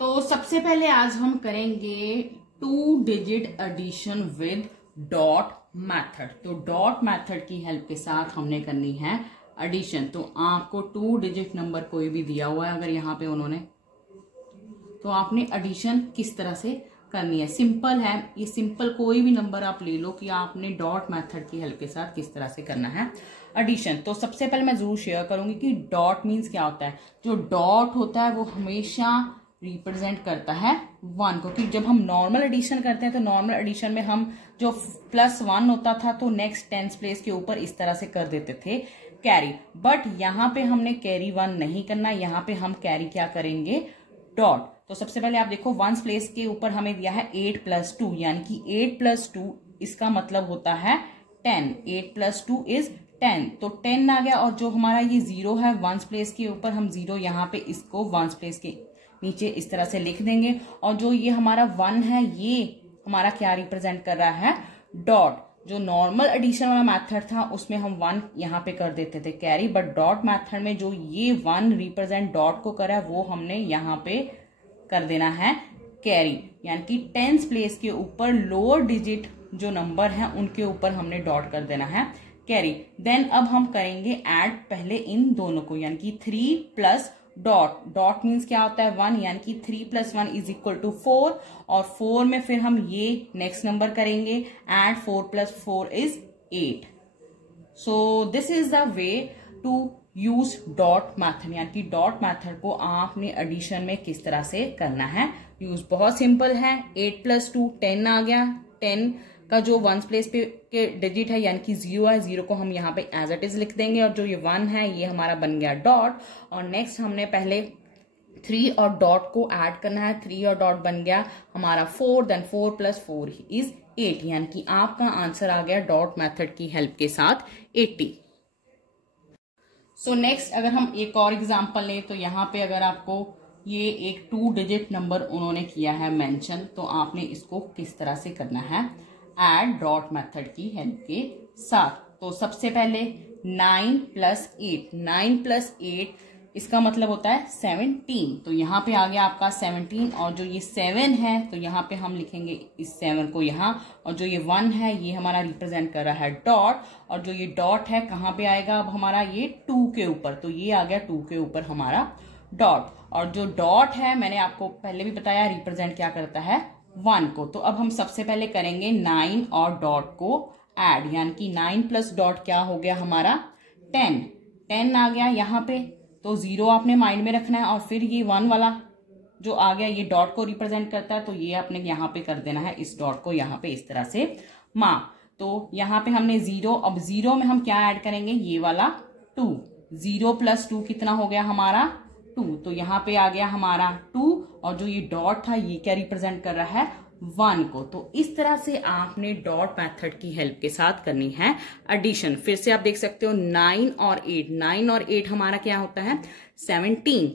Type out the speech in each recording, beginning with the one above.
तो सबसे पहले आज हम करेंगे 2 digit addition with dot method. तो डॉट मेथड की हेल्प के साथ हमने करनी है एडिशन। तो आपको 2 डिजिट नंबर कोई भी दिया हुआ है अगर यहाँ पे उन्होंने, तो आपने एडिशन किस तरह से करनी है। सिंपल है ये, सिंपल कोई भी नंबर आप ले लो कि आपने डॉट मेथड की हेल्प के साथ किस तरह से करना है एडिशन। तो सबसे पहले मैं जरूर शेयर करूंगी कि डॉट मीन्स क्या होता है। जो डॉट होता है वो हमेशा रिप्रेजेंट करता है 1 को, क्योंकि जब हम नॉर्मल एडिशन करते हैं तो नॉर्मल एडिशन में हम जो +1 होता था तो नेक्स्ट टेंस प्लेस के ऊपर इस तरह से कर देते थे कैरी। बट यहाँ पे हमने कैरी 1 नहीं करना, यहाँ पे हम कैरी क्या करेंगे डॉट। तो सबसे पहले आप देखो 1 प्लेस के ऊपर हमें दिया है 8 + 2, यानी कि 8 + 2 इसका मतलब होता है 10। 8 + 2 इज 10, तो 10 आ गया। और जो हमारा ये 0 है 1 प्लेस के ऊपर, हम 0 यहाँ पे इसको 1 प्लेस के नीचे इस तरह से लिख देंगे। और जो ये हमारा 1 है ये हमारा क्या रिप्रेजेंट कर रहा है डॉट। जो नॉर्मल एडिशन वाला मेथड था उसमें हम 1 यहाँ पे कर देते थे कैरी, बट डॉट मेथड में जो ये 1 रिप्रेजेंट डॉट को करा है वो हमने यहाँ पे कर देना है कैरी, यानी कि 10 प्लेस के ऊपर लोअर डिजिट जो नंबर है उनके ऊपर हमने डॉट कर देना है कैरी। देन अब हम करेंगे ऐड पहले इन दोनों को, यानी कि 3 + डॉट। डॉट मीन्स क्या होता है 1, यानी कि 3 + 1 = 4। और 4 में फिर हम ये नेक्स्ट नंबर करेंगे add 4 + 4 is 8। So this is the way to use dot method, यानी कि डॉट मेथड को आपने एडिशन में किस तरह से करना है यूज। बहुत सिंपल है। 8 + 2 10 आ गया। 10 का जो 1 प्लेस पे के डिजिट है यानी कि 0 है, 0 को हम यहाँ पे एज इट इज लिख देंगे। और जो ये 1 है ये हमारा बन गया डॉट। और नेक्स्ट हमने पहले 3 और डॉट को ऐड करना है। 3 और डॉट बन गया हमारा 4, देन 4 + 4 is 8, यानी कि आपका आंसर आ गया डॉट मेथड की हेल्प के साथ 80। सो नेक्स्ट अगर हम एक और एग्जांपल लें तो यहाँ पे अगर आपको ये एक 2 डिजिट नंबर उन्होंने किया है मेंशन, तो आपने इसको किस तरह से करना है ऐड डॉट मेथड की हेल्प के साथ। तो सबसे पहले 9 + 8, 9 + 8 इसका मतलब होता है 17। तो यहाँ पे आ गया आपका 17। और जो ये 7 है तो यहाँ पे हम लिखेंगे इस 7 को यहाँ। और जो ये 1 है ये हमारा रिप्रेजेंट कर रहा है डॉट। और जो ये डॉट है कहाँ पे आएगा अब हमारा, ये 2 के ऊपर। तो ये आ गया 2 के ऊपर हमारा डॉट। और जो डॉट है मैंने आपको पहले भी बताया रिप्रेजेंट क्या करता है 1 को। तो अब हम सबसे पहले करेंगे 9 और डॉट को ऐड, यानी कि 9 + डॉट क्या हो गया हमारा 10। 10 आ गया यहाँ पे, तो 0 आपने माइंड में रखना है। और फिर ये 1 वाला जो आ गया ये डॉट को रिप्रेजेंट करता है, तो ये आपने यहाँ पे कर देना है इस डॉट को यहाँ पे इस तरह से माँ। तो यहाँ पे हमने 0, अब 0 में हम क्या ऐड करेंगे ये वाला 2। 0 + 2 कितना हो गया हमारा 2। तो यहाँ पे आ गया हमारा 2। और जो ये डॉट था ये क्या रिप्रेजेंट कर रहा है 1 को। तो इस तरह से आपने डॉट मेथड की हेल्प के साथ करनी है एडिशन। फिर से आप देख सकते हो 9 और 8, 9 और 8 हमारा क्या होता है 17।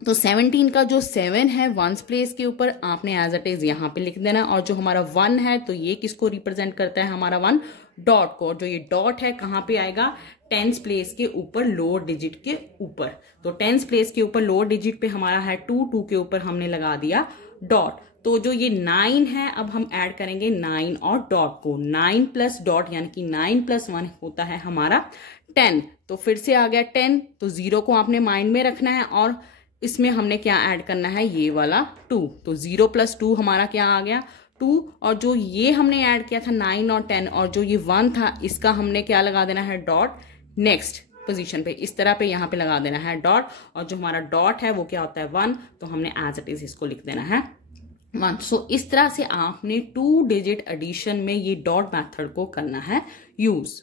तो 17 का जो 7 है 1 प्लेस के ऊपर आपने एज इट इज यहाँ पे लिख देना। और जो हमारा 1 है तो ये किसको रिप्रेजेंट करता है हमारा 1 डॉट को। और जो ये डॉट है कहाँ पे आएगा 10th प्लेस के ऊपर लोअर डिजिट के ऊपर। तो 10th प्लेस के ऊपर लोअर डिजिट पे हमारा है 2 के ऊपर हमने लगा दिया डॉट। तो जो ये 9 है अब हम ऐड करेंगे 9 और डॉट को। 9 + डॉट यानी कि 9 + 1 होता है हमारा 10। तो फिर से आ गया 10। तो 0 को आपने माइंड में रखना है और इसमें हमने क्या ऐड करना है ये वाला 2। तो 0 + 2 हमारा क्या आ गया 2। और जो ये हमने ऐड किया था 9 और 10 और जो ये 1 था इसका हमने क्या लगा देना है डॉट नेक्स्ट पोजीशन पे इस तरह पे यहाँ पे लगा देना है डॉट। और जो हमारा डॉट है वो क्या होता है 1, तो हमने एज इट इज इसको लिख देना है 1। सो इस तरह से आपने 2 डिजिट एडिशन में ये डॉट मेथड को करना है यूज।